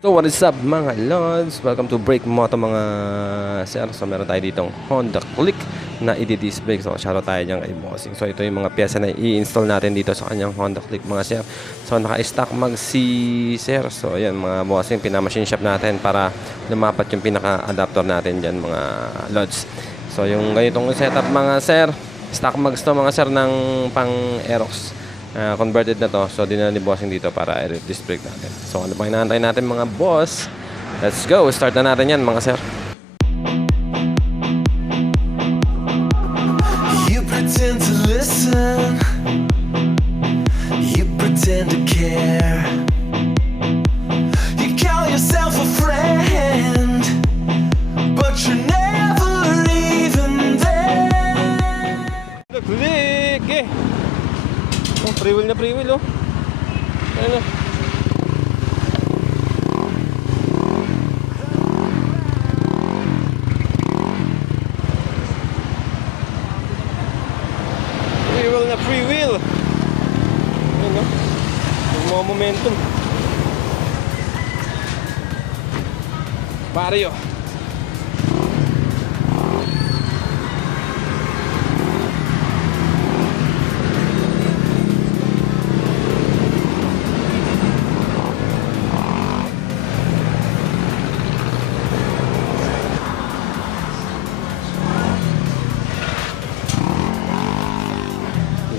So what is up mga lods? Welcome to Break Moto mga sir. So meron tayo ditong Honda Click na i-disc brake. So shoutout tayo dyan kay Bossing. So ito yung mga pyesa na i-install natin dito sa kanyang Honda Click mga sir. So naka-stock mag si sir. So ayan mga Bossing, pinamachine shop natin para lumapat yung pinaka-adapter natin dyan mga lods. So yung ganitong setup mga sir, stock mags to mga sir ng pang Aerox. Converted na to, so dinala ni Bossing dito para i-disc brake natin. So ano pa hinahantay natin mga boss? Let's go, start na natin yan mga sir. You pretend to listen, you pretend to care, you call yourself a friend, but you're never even there. Click eh! Oh, free wheel oh. Ano? Free wheel. Ano? Yung mga momentum. Barrio.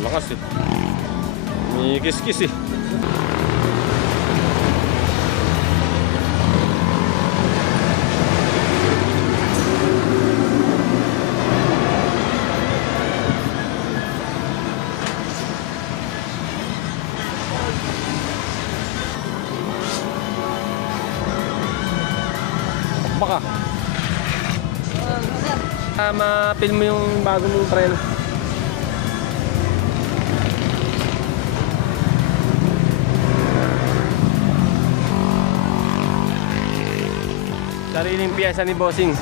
Lakas eh. May kiss-kiss eh. Baka ma-film mo yung bago mong preno. Sariling piyesa ni Bossing.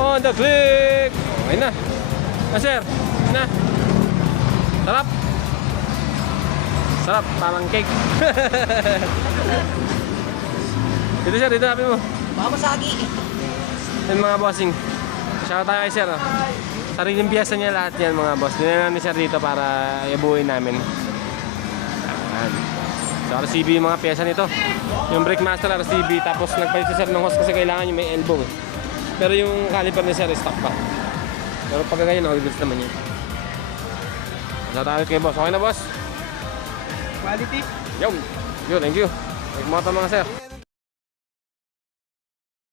Oh, the click. Okay na. Sir, na. Sarap. Sarap, parang cake. Dito sir, dito happy mo. Baka masagi. Yan mga Bossing. Shout out tayo kay sir. Sariling piyesa niya lahat yan mga boss. Dinala namin sir dito para ibuuin namin. Ayan. So RCB yung mga piyesa nito. Yung brake master RCB. Tapos nagpalit si sir ng hose kasi kailangan yung may elbow. Pero yung caliper ni sir stock pa. Pero pag ganyan, nakalibuts naman yun. So tayo kay boss. Okay na boss? Quality. Yo, thank you. Break Moto mga sir.